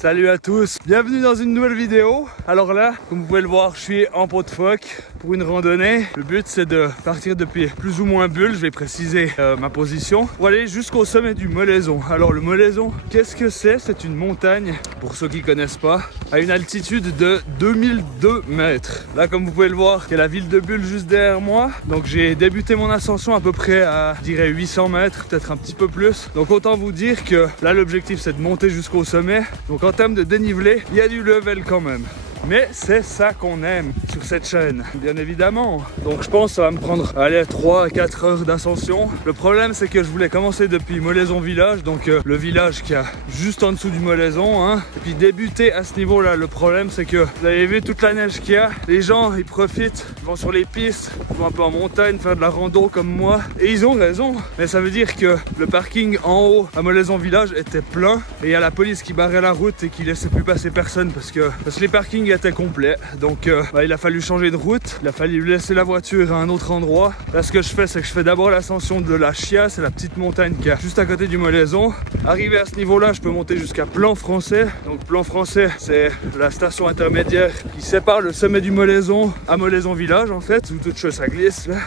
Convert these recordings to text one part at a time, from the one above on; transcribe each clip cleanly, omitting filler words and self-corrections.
Salut à tous, bienvenue dans une nouvelle vidéo. Alors là, comme vous pouvez le voir, je suis en pot de phoque pour une randonnée. Le but c'est de partir depuis plus ou moins Bulle, je vais préciser ma position, pour aller jusqu'au sommet du Molaison. Alors le Molaison, qu'est-ce que c'est? C'est une montagne, pour ceux qui connaissent pas, à une altitude de 2002 mètres. Là comme vous pouvez le voir, il y a la ville de Bulle juste derrière moi. Donc j'ai débuté mon ascension à peu près à, je dirais 800 mètres, peut-être un petit peu plus. Donc autant vous dire que là l'objectif c'est de monter jusqu'au sommet. Donc en termes de dénivelé, il y a du level quand même. Mais c'est ça qu'on aime sur cette chaîne, bien évidemment. Donc je pense que ça va me prendre, allez, 3 à 4 heures d'ascension. Le problème c'est que je voulais commencer depuis Molaison village, donc le village qui a juste en dessous du Molaison, hein. Et puis débuter à ce niveau-là. Le problème c'est que vous avez vu toute la neige qu'il y a. Les gens ils profitent, ils vont sur les pistes, ils vont un peu en montagne, faire de la rando comme moi. Et ils ont raison. Mais ça veut dire que le parking en haut à Molaison village était plein. Et il y a la police qui barrait la route et qui laissait plus passer personne parce que les parkings était complet. Donc il a fallu changer de route, il a fallu laisser la voiture à un autre endroit. Là ce que je fais c'est que je fais d'abord l'ascension de la Chia, c'est la petite montagne qui est juste à côté du Molaison. Arrivé à ce niveau là je peux monter jusqu'à Plan Français. Donc Plan Français c'est la station intermédiaire qui sépare le sommet du Molaison à Molaison village en fait, où toute chose ça glisse là.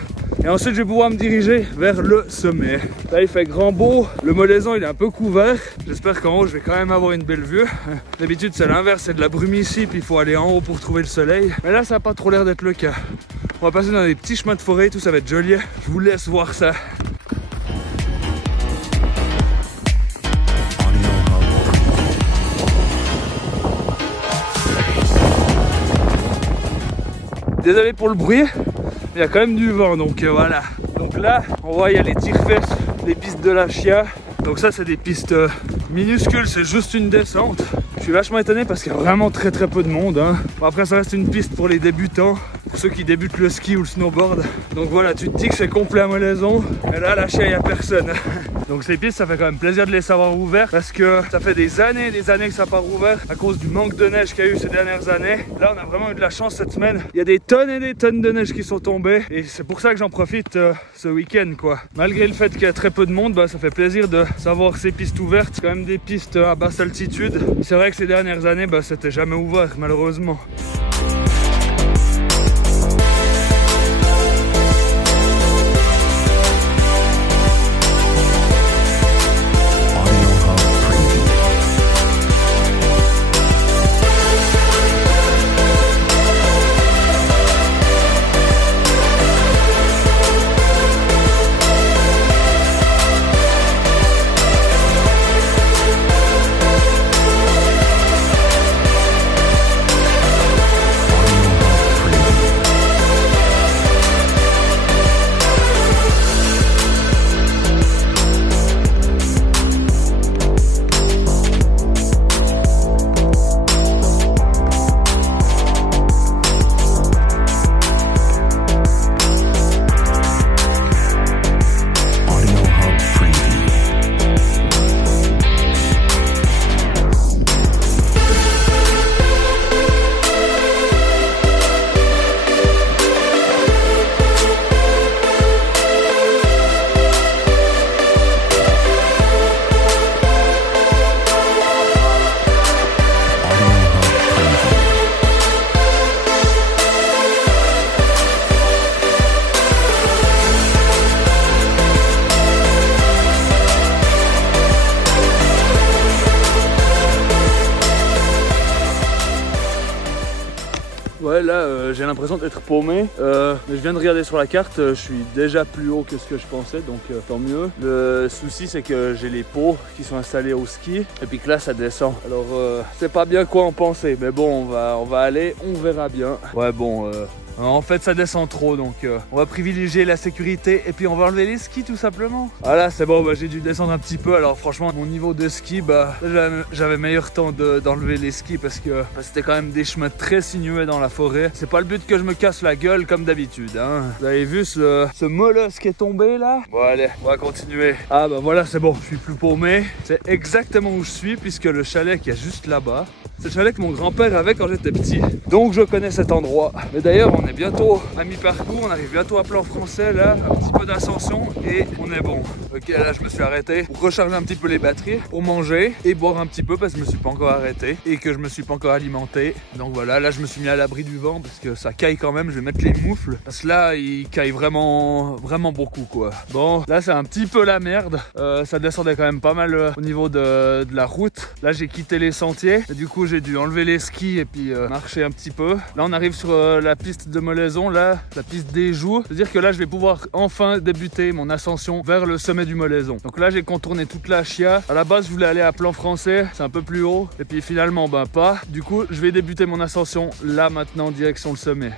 Et ensuite je vais pouvoir me diriger vers le sommet. Là il fait grand beau, le Molaison il est un peu couvert. J'espère qu'en haut je vais quand même avoir une belle vue. D'habitude c'est l'inverse, c'est de la brume ici puis il faut aller en haut pour trouver le soleil. Mais là ça n'a pas trop l'air d'être le cas. On va passer dans des petits chemins de forêt, tout ça va être joli. Je vous laisse voir ça. Désolé pour le bruit, il y a quand même du vent donc voilà. Donc là on voit il y a les tire-fesses, les pistes de la Chia. Donc ça c'est des pistes minuscules, c'est juste une descente. Je suis vachement étonné parce qu'il y a vraiment très peu de monde, hein. Bon, après ça reste une piste pour les débutants, pour ceux qui débutent le ski ou le snowboard. Donc voilà, tu te dis que c'est complet à Molaison, mais là la Chia il n'y a personne. Donc ces pistes ça fait quand même plaisir de les savoir ouvertes parce que ça fait des années que ça n'a pas rouvert à cause du manque de neige qu'il y a eu ces dernières années. Là on a vraiment eu de la chance cette semaine, il y a des tonnes et des tonnes de neige qui sont tombées et c'est pour ça que j'en profite ce week-end quoi. Malgré le fait qu'il y a très peu de monde, ça fait plaisir de savoir ces pistes ouvertes. C'est quand même des pistes à basse altitude. C'est vrai que ces dernières années c'était jamais ouvert malheureusement. Ouais là j'ai l'impression d'être paumé, mais je viens de regarder sur la carte, je suis déjà plus haut que ce que je pensais, donc tant mieux. Le souci c'est que j'ai les pots qui sont installés au ski et puis que là ça descend. Alors c'est pas bien quoi en penser, mais bon on va aller, on verra bien. Ouais bon En fait ça descend trop, donc on va privilégier la sécurité et puis on va enlever les skis tout simplement. Voilà, c'est bon, j'ai dû descendre un petit peu. Alors franchement mon niveau de ski, j'avais meilleur temps d'enlever les skis parce que c'était quand même des chemins très sinueux dans la forêt. C'est pas le but que je me casse la gueule comme d'habitude, hein. Vous avez vu ce molosse qui est tombé là? Bon allez, on va continuer. Ah bah voilà, c'est bon, je suis plus paumé. C'est exactement où je suis puisque le chalet qui est juste là-bas, c'est le chalet que mon grand-père avait quand j'étais petit. Donc je connais cet endroit. Mais d'ailleurs on est bientôt à mi-parcours, on arrive bientôt à Plan Français là, un petit peu d'ascension et on est bon. Ok, là je me suis arrêté pour recharger un petit peu les batteries, pour manger et boire un petit peu parce que je me suis pas encore arrêté et que je me suis pas encore alimenté. Donc voilà, là je me suis mis à l'abri du vent parce que ça caille quand même, je vais mettre les moufles parce que là il caille vraiment beaucoup quoi. Bon, là c'est un petit peu la merde, ça descendait quand même pas mal au niveau de la route. Là j'ai quitté les sentiers et du coup j'ai dû enlever les skis et puis marcher un petit peu. Là on arrive sur la piste de Molaison, là la piste des Joues, c'est à dire que là je vais pouvoir enfin débuter mon ascension vers le sommet du Molaison. Donc là j'ai contourné toute la Chia. À la base je voulais aller à Plan Français, c'est un peu plus haut et puis finalement pas. Du coup je vais débuter mon ascension là maintenant direction le sommet.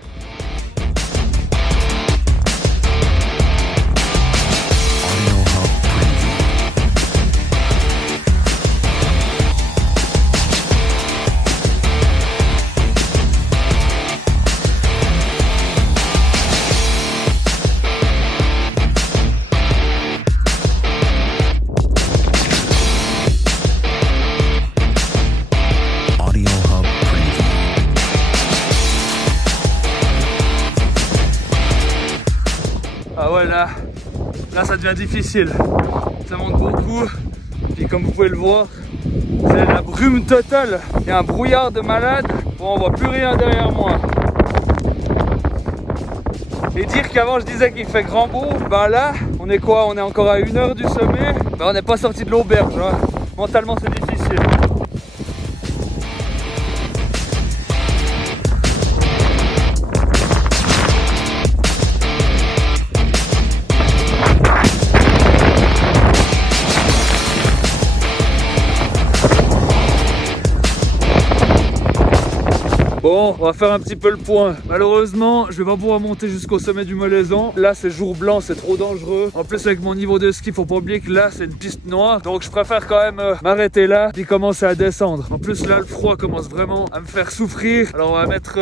Ah ouais, là ça devient difficile, ça monte beaucoup, puis comme vous pouvez le voir, c'est la brume totale, il y a un brouillard de malade, bon on voit plus rien derrière moi. Et dire qu'avant je disais qu'il fait grand beau, bah là on est quoi, on est encore à 1 heure du sommet, bah on n'est pas sorti de l'auberge, hein. Mentalement c'est difficile. Bon, on va faire un petit peu le point. Malheureusement, je vais pas pouvoir monter jusqu'au sommet du Molaison. Là, c'est jour blanc, c'est trop dangereux. En plus, avec mon niveau de ski, faut pas oublier que là, c'est une piste noire. Donc, je préfère quand même m'arrêter là et commencer à descendre. En plus, là, le froid commence vraiment à me faire souffrir. Alors, on va mettre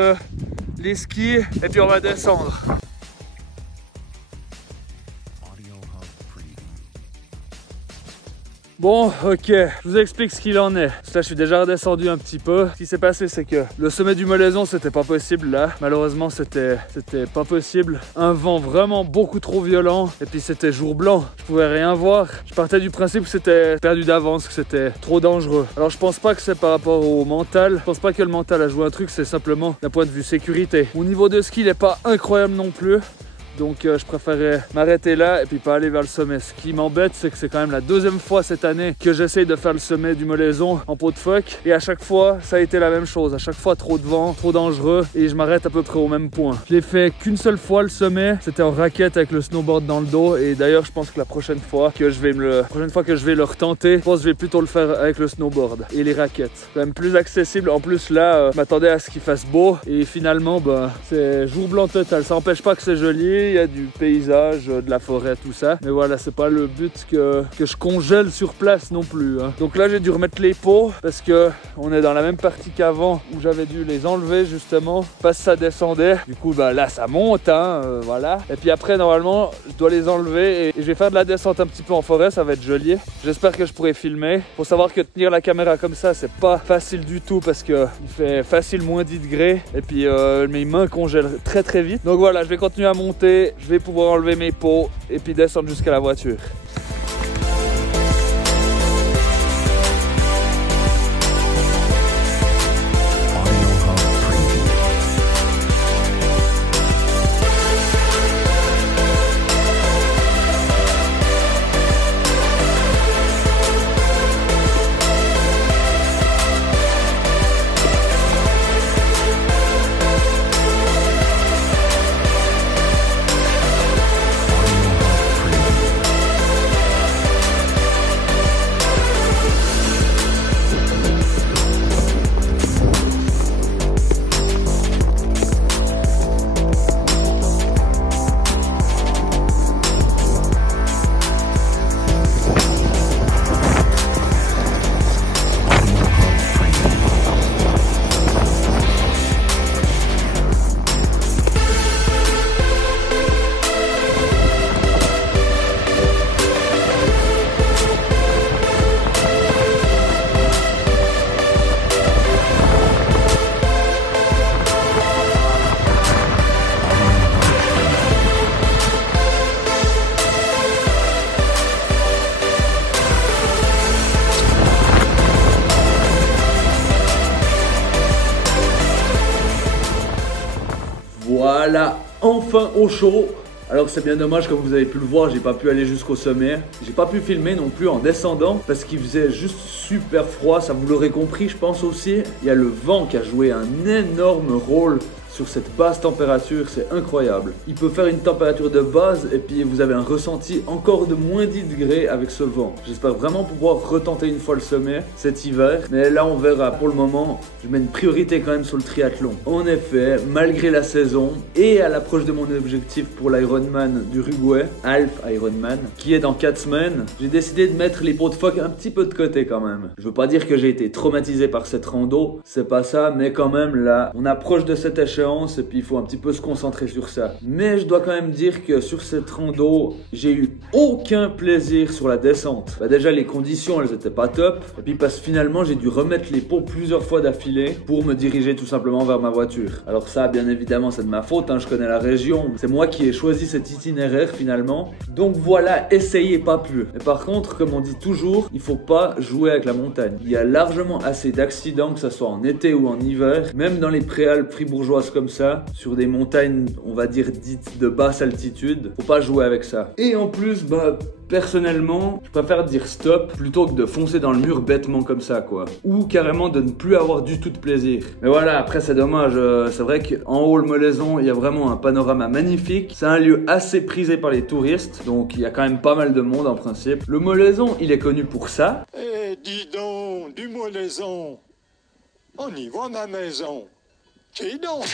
les skis et puis on va descendre. Bon, ok, je vous explique ce qu'il en est. Là, je suis déjà redescendu un petit peu. Ce qui s'est passé, c'est que le sommet du Molaison, c'était pas possible là. Malheureusement, c'était pas possible. Un vent vraiment beaucoup trop violent. Et puis, c'était jour blanc. Je pouvais rien voir. Je partais du principe que c'était perdu d'avance, que c'était trop dangereux. Alors, je pense pas que c'est par rapport au mental. Je pense pas que le mental a joué un truc. C'est simplement d'un point de vue sécurité. Mon niveau de ski n'est pas incroyable non plus. Donc je préférais m'arrêter là et puis pas aller vers le sommet. Ce qui m'embête, c'est que c'est quand même la 2e fois cette année que j'essaye de faire le sommet du Molaison en pot de phoque. Et à chaque fois, ça a été la même chose. À chaque fois, trop de vent, trop dangereux. Et je m'arrête à peu près au même point. Je l'ai fait qu'une seule fois le sommet. C'était en raquette avec le snowboard dans le dos. Et d'ailleurs, je pense que la prochaine fois que je vais le retenter, je pense que je vais plutôt le faire avec le snowboard et les raquettes. C'est quand même plus accessible. En plus, là, je m'attendais à ce qu'il fasse beau. Et finalement, c'est jour blanc total. Ça n'empêche pas que c'est joli. Il y a du paysage, de la forêt, tout ça. Mais voilà, c'est pas le but que je congèle sur place non plus, hein. Donc là, j'ai dû remettre les pots parce que on est dans la même partie qu'avant où j'avais dû les enlever justement parce que ça descendait. Du coup, là, ça monte, hein, voilà. Et puis après, normalement, je dois les enlever et je vais faire de la descente un petit peu en forêt. Ça va être joli. J'espère que je pourrai filmer. Faut savoir que tenir la caméra comme ça, c'est pas facile du tout parce que il fait facile moins 10 degrés et puis mes mains congèlent très vite. Donc voilà, je vais continuer à monter. Je vais pouvoir enlever mes pots et puis descendre jusqu'à la voiture. voilà, enfin au chaud. Alors c'est bien dommage, comme vous avez pu le voir, j'ai pas pu aller jusqu'au sommet. J'ai pas pu filmer non plus en descendant parce qu'il faisait juste super froid, ça vous l'aurez compris je pense aussi. Il y a le vent qui a joué un énorme rôle sur cette basse température, c'est incroyable. Il peut faire une température de base et puis vous avez un ressenti encore de moins 10 degrés avec ce vent. J'espère vraiment pouvoir retenter une fois le sommet cet hiver, mais là on verra. Pour le moment, je mets une priorité quand même sur le triathlon. En effet, malgré la saison et à l'approche de mon objectif pour l'Ironman d'Uruguay, Half Ironman, qui est dans 4 semaines, j'ai décidé de mettre les pots de phoque un petit peu de côté quand même. Je veux pas dire que j'ai été traumatisé par cette rando, c'est pas ça, mais quand même là, on approche de cette échelle et puis il faut un petit peu se concentrer sur ça. Mais je dois quand même dire que sur cette rando, j'ai eu aucun plaisir sur la descente. Déjà les conditions elles étaient pas top et puis parce que finalement j'ai dû remettre les pots plusieurs fois d'affilée pour me diriger tout simplement vers ma voiture. Alors ça bien évidemment c'est de ma faute, je connais la région, c'est moi qui ai choisi cet itinéraire finalement. Donc voilà, essayez pas plus. Mais par contre comme on dit toujours, il faut pas jouer avec la montagne. Il y a largement assez d'accidents que ce soit en été ou en hiver, même dans les préalpes fribourgeoises comme ça, sur des montagnes, on va dire dites de basse altitude. Faut pas jouer avec ça. Et en plus, personnellement, je préfère dire stop plutôt que de foncer dans le mur bêtement comme ça, quoi. Ou carrément de ne plus avoir du tout de plaisir. Mais voilà, après c'est dommage. C'est vrai qu'en haut le Molaison, il y a vraiment un panorama magnifique. C'est un lieu assez prisé par les touristes, donc il y a quand même pas mal de monde en principe. Le Molaison, il est connu pour ça. Eh, dis donc, du Molaison, on y voit ma maison. Dis donc.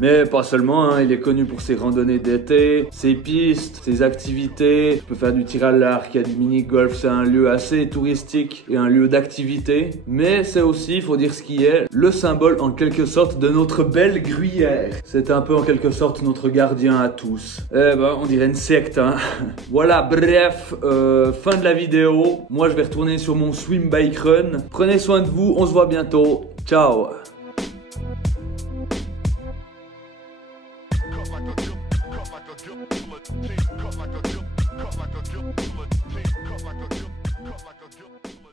Mais pas seulement, il est connu pour ses randonnées d'été, ses pistes, ses activités. Tu peux faire du tir à l'arc, il y a du mini-golf, c'est un lieu assez touristique et un lieu d'activité. Mais c'est aussi, il faut dire ce qui est, le symbole en quelque sorte de notre belle Gruyère. C'est un peu en quelque sorte notre gardien à tous. On dirait une secte, Voilà, bref, fin de la vidéo. Moi je vais retourner sur mon swim bike run. Prenez soin de vous, on se voit bientôt. Ciao. Cut like a